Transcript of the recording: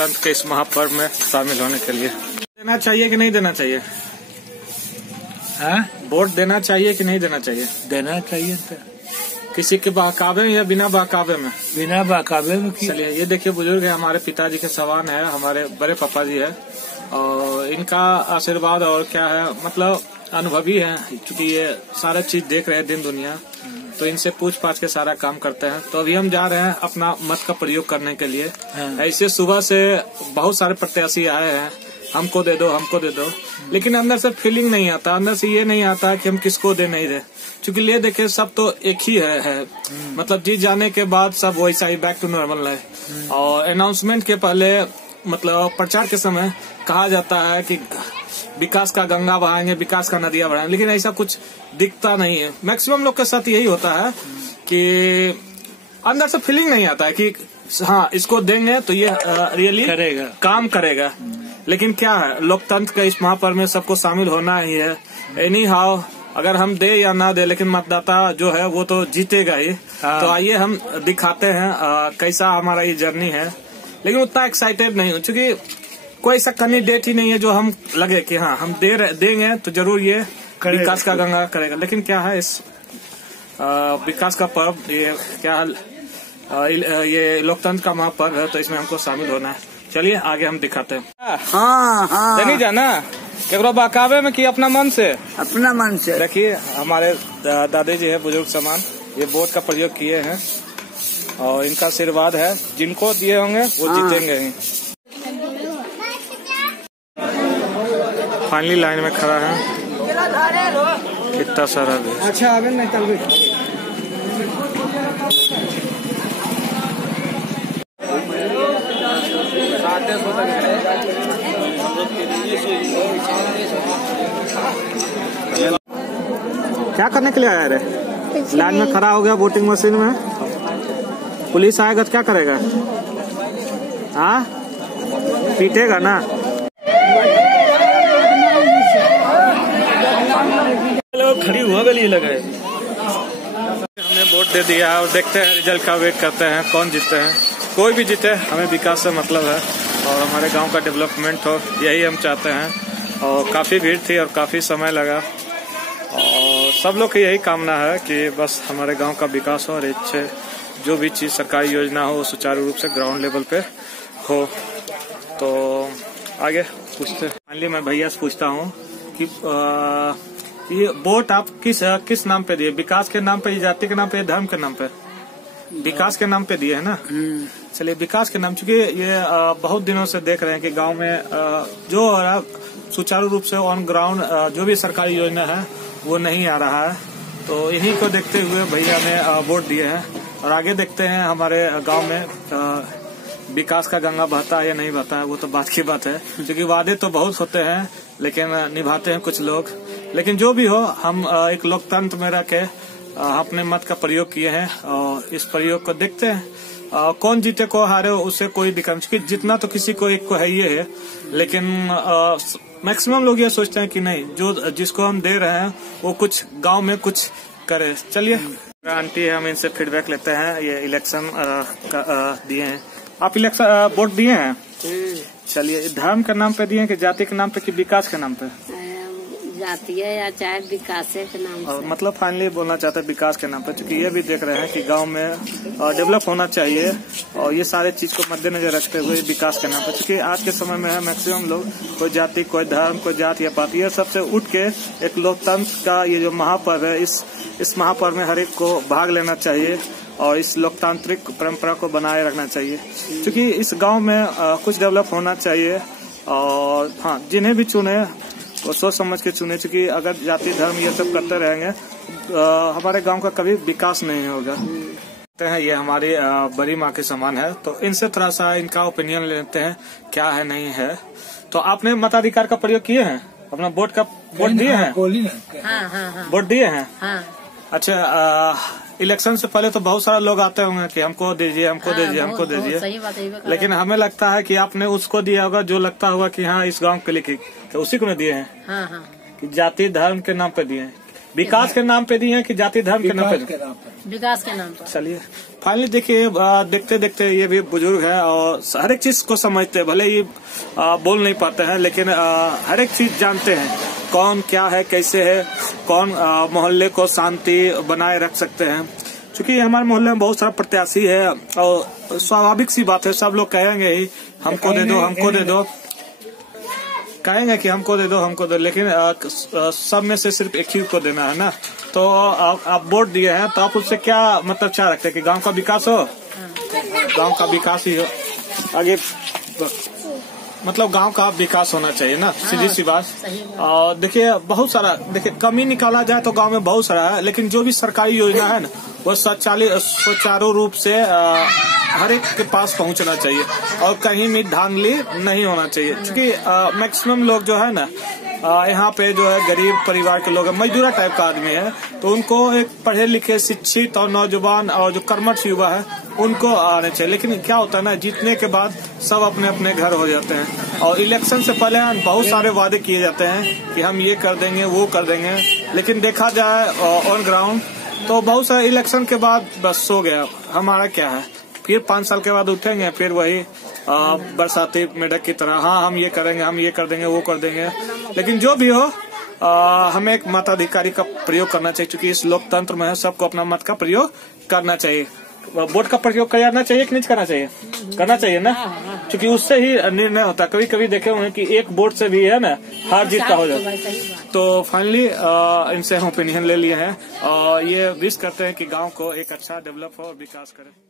लोकतंत्र के इस महापर्व में शामिल होने के लिए। देना चाहिए कि नहीं देना चाहिए? वोट देना चाहिए कि नहीं देना चाहिए? देना चाहिए। किसी के बहकावे में या बिना बहकावे में? बिना बहकावे में। चलिए, ये देखिए बुजुर्ग है, हमारे पिताजी के समान है, हमारे बड़े पापा जी है, और इनका आशीर्वाद और क्या है, मतलब अनुभवी है, क्योंकि ये सारा चीज देख रहे हैं दिन दुनिया, तो इनसे पूछ पाछ के सारा काम करते हैं। तो अभी हम जा रहे हैं अपना मत का प्रयोग करने के लिए। ऐसे सुबह से बहुत सारे प्रत्याशी आए हैं, हमको दे दो हमको दे दो, लेकिन अंदर से फीलिंग नहीं आता, अंदर से ये नहीं आता कि हम किसको दे नहीं दे, क्योंकि ले देखे सब तो एक ही है। मतलब जीत जाने के बाद सब वैसा ही बैक टू नॉर्मल है। और अनाउंसमेंट के पहले मतलब प्रचार के समय कहा जाता है कि विकास का गंगा बहाएंगे, विकास का नदियां बढ़ाएंगे, लेकिन ऐसा कुछ दिखता नहीं है। मैक्सिमम लोग के साथ यही होता है कि अंदर से फीलिंग नहीं आता है कि हाँ इसको देंगे तो ये रियली करेगा, काम करेगा। लेकिन क्या है, लोकतंत्र के इस महापर्व में सबको शामिल होना ही है। एनी हाउ अगर हम दे या ना दे, लेकिन मतदाता जो है वो तो जीतेगा ही। तो आइए हम दिखाते हैं कैसा हमारा ये जर्नी है। लेकिन उतना एक्साइटेड नहीं हूँ, क्योंकि कोई ऐसा कैंडिडेट ही नहीं है जो हम लगे कि हाँ हम देंगे तो जरूर ये विकास का गंगा करेगा। लेकिन क्या है, इस विकास का पर्व, ये क्या ये लोकतंत्र का महापर्व है, तो इसमें हमको शामिल होना है। चलिए आगे हम दिखाते हैं। हाँ नहीं जाना केवरो बहकावे में कि अपना मन से? अपना मन से। देखिए हमारे दादी जी है, बुजुर्ग समान, ये वोट का प्रयोग किए हैं और इनका आशीर्वाद है, जिनको दिए होंगे वो जीतेंगे ही। फाइनली लाइन में खड़ा है कितना सारा भी। अच्छा अभी नहीं चल रही। क्या करने के लिए आया रे? लाइन में खड़ा हो गया वोटिंग मशीन में, पुलिस आएगा तो क्या करेगा? हाँ पीटेगा ना। खड़ी हुआ गली लगा है। हमने वोट दे दिया और देखते हैं रिजल्ट का वेट करते हैं कौन जीतते हैं। कोई भी जीते, हमें विकास से मतलब है और हमारे गांव का डेवलपमेंट हो, यही हम चाहते हैं। और काफी भीड़ थी और काफी समय लगा, और सब लोग की यही कामना है कि बस हमारे गांव का विकास हो और अच्छे जो भी चीज सरकारी योजना हो वो सुचारू रूप से ग्राउंड लेवल पे हो। तो आगे पूछते, फाइनली मैं भैया से पूछता हूँ कि ये वोट आप किस नाम पे दिए? विकास के नाम पे, जाति के नाम पे, धर्म के नाम पे? विकास के नाम पे दिए है ना। चलिए विकास के नाम, चूंकि ये बहुत दिनों से देख रहे हैं कि गांव में जो सुचारू रूप से ऑन ग्राउंड जो भी सरकारी योजना है वो नहीं आ रहा है, तो इन्हीं को देखते हुए भैया ने वोट दिए हैं। और आगे देखते हैं हमारे गांव में विकास का गंगा बहता है या नहीं बहता है, वो तो बात की बात है, क्योंकि वादे तो बहुत होते हैं लेकिन निभाते हैं कुछ लोग। लेकिन जो भी हो, हम एक लोकतंत्र में रह के अपने मत का प्रयोग किए हैं और इस प्रयोग को देखते हैं। कौन जीते को हारे उससे कोई दिक्कत नहीं, क्योंकि जितना तो किसी को एक को है ही है, लेकिन मैक्सिमम लोग ये सोचते हैं कि नहीं, जो जिसको हम दे रहे हैं वो कुछ गांव में कुछ करे। चलिए आंटी है, हम इनसे फीडबैक लेते हैं। ये इलेक्शन दिए हैं, आप इलेक्शन वोट दिए हैं? चलिए, धर्म के नाम पे दिए कि जाति के नाम पे कि विकास के नाम पे? जाती है या चाहे विकास के नाम से। मतलब फाइनली बोलना चाहते हैं विकास के नाम पे, क्योंकि ये भी देख रहे हैं कि गांव में डेवलप होना चाहिए और ये सारे चीज को मद्देनजर रखते हुए विकास के नाम पे, क्योंकि आज के समय में है मैक्सिमम लोग कोई जाति, कोई धर्म, कोई जाति या पार्टी, ये सबसे उठ के एक लोकतंत्र का ये जो महापर्व है, इस महापर्व में हर एक को भाग लेना चाहिए और इस लोकतांत्रिक परंपरा को बनाए रखना चाहिए, क्योंकि इस गांव में कुछ डेवलप होना चाहिए। और हाँ, जिन्हें भी चुने वो सोच समझ के चुने, क्योंकि अगर जाति धर्म ये सब करते रहेंगे हमारे गांव का कभी विकास नहीं होगा। ये हमारी बड़ी माँ के समान है, तो इनसे थोड़ा सा इनका ओपिनियन लेते हैं क्या है नहीं है। तो आपने मताधिकार का प्रयोग किए हैं? अपना वोट का वोट दिए हैं? वोट दिए हैं? अच्छा, इलेक्शन से पहले तो बहुत सारे लोग आते होंगे कि हमको दीजिए, हमको दीजिए, हमको दीजिए, लेकिन हमें लगता है कि आपने उसको दिया होगा जो लगता होगा कि हाँ इस गांव के लिए, तो उसी को न दिए हैं कि जाति धर्म के नाम पे दिए हैं। विकास के नाम पे दी है कि जाति धर्म के नाम पे? विकास के नाम पर। चलिए फाइनली देखिए, देखते देखते ये भी बुजुर्ग है और हर एक चीज को समझते हैं, भले ही बोल नहीं पाते हैं लेकिन हर एक चीज जानते हैं, कौन क्या है कैसे है, कौन मोहल्ले को शांति बनाए रख सकते हैं। क्योंकि हमारे मोहल्ले में बहुत सारा प्रत्याशी है और स्वाभाविक सी बात है, सब लोग कहेंगे ही हमको दे दो हमको दे दो, कहेंगे कि हमको दे दो, लेकिन सब में से सिर्फ एक ही को देना है ना। तो आप वोट दिए हैं तो आप उससे क्या मतलब चाह रखते हैं कि गांव का विकास हो, गांव का विकास ही हो आगे, मतलब गांव का विकास होना चाहिए ना, सीधी सी बात। और देखिए बहुत सारा, देखिए कमी निकाला जाए तो गांव में बहुत सारा है, लेकिन जो भी सरकारी योजना है ना वो सुचारू रूप से हर एक के पास पहुंचना चाहिए और कहीं भी धांधली नहीं होना चाहिए। क्योंकि मैक्सिमम लोग जो है ना यहाँ पे जो है गरीब परिवार के लोग हैं, मजदूरा टाइप का आदमी है, तो उनको एक पढ़े लिखे शिक्षित और नौजवान और जो कर्मठ युवा है उनको आने चाहिए। लेकिन क्या होता है ना, जीतने के बाद सब अपने अपने घर हो जाते हैं और इलेक्शन से पहले बहुत सारे वादे किए जाते हैं कि हम ये कर देंगे वो कर देंगे, लेकिन देखा जाए ऑन ग्राउंड तो बहुत सारे इलेक्शन के बाद बस सो गया। हमारा क्या है, फिर 5 साल के बाद उठेंगे फिर वही बरसाती मेढक की तरह, हाँ हम ये करेंगे हम ये कर देंगे वो कर देंगे। लेकिन जो भी हो हमें एक मताधिकारी का प्रयोग करना चाहिए, क्योंकि इस लोकतंत्र में सबको अपना मत का प्रयोग करना चाहिए। वोट का प्रयोग करना चाहिए कि नहीं करना चाहिए? करना चाहिए ना, क्योंकि उससे ही निर्णय होता है। कभी कभी देखे हुए कि एक वोट से भी है ना हार जीत का हो जाता है। तो फाइनली इनसे हम ओपिनियन ले लिए हैं और ये विश करते हैं कि गांव को एक अच्छा डेवलप हो और विकास करे।